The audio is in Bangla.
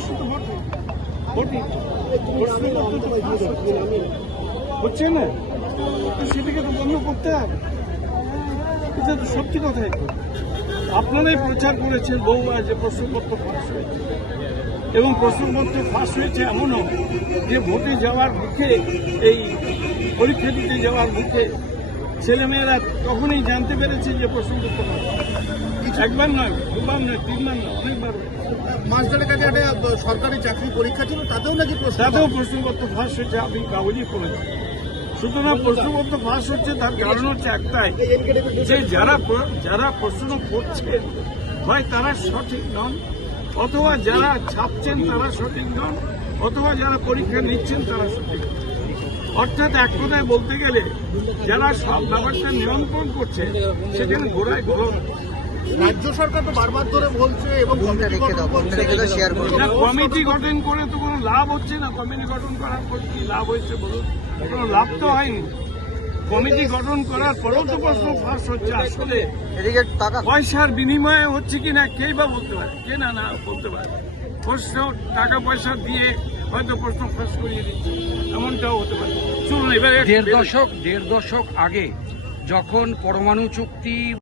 অবশ্যই তো বটে প্রশ্নপত্র তো ফাঁস হচ্ছে না, তো সেটাকে তো বন্ধ করতে হবে। এটা তো সত্যি কথাই। আপনারাই প্রচার করেছেন বহুবার যে প্রশ্নপত্র ফাঁস হয়েছে, এবং প্রশ্নপত্র ফাঁস হয়েছে এমনও যে ভোটে যাওয়ার মুখে, এই পরীক্ষা দিতে যাওয়ার মুখে ছেলেমেয়েরা তখনই জানতে পেরেছে যে প্রশ্নপত্র ফাঁস। একবার নয়, দুবার নয়, তিনবার নয়, অনেকবার। মাঝখানে কাছে একটা সরকারি চাকরি পরীক্ষা ছিল, তাতেও নাকি তাতেও প্রশ্নপত্র ফাঁস হয়েছে, আমি কাগজই করেছি। সুতরাং প্রশ্নপত্র ফাঁস হচ্ছে, তার কারণ হচ্ছে একটাই, যে যারা প্রশ্ন করছে হয় তারা সঠিক নন, অথবা যারা ছাপছেন তারা সঠিক নন, অথবা যারা পরীক্ষা নিচ্ছেন তারা সঠিক। অর্থাৎ এক কথায় বলতে গেলে যারা সব ব্যাপারটা নিয়ন্ত্রণ করছে সেখানে ঘোড়ায় গলন। রাজ্য সরকার তো বারবার ধরে বলছে এবং কমিটি গঠন করে তো কোনো লাভ হচ্ছে না। কমিটি গঠন করার পর কি লাভ হয়েছে বলুন? কোনো লাভ তো হয়নি। কমিটি গঠন করার পরেও তো প্রশ্ন ফাঁস হচ্ছে। আসলে পয়সার বিনিময়ে হচ্ছে কিনা কেই বা বলতে পারে, কে না বলতে পারে। প্রশ্ন টাকা পয়সা দিয়ে হয়তো প্রশ্ন ফাঁস করিয়ে দিচ্ছে, এমনটাও হতে পারে। চলুন এবারে দেড় দশক আগে যখন পরমাণু চুক্তি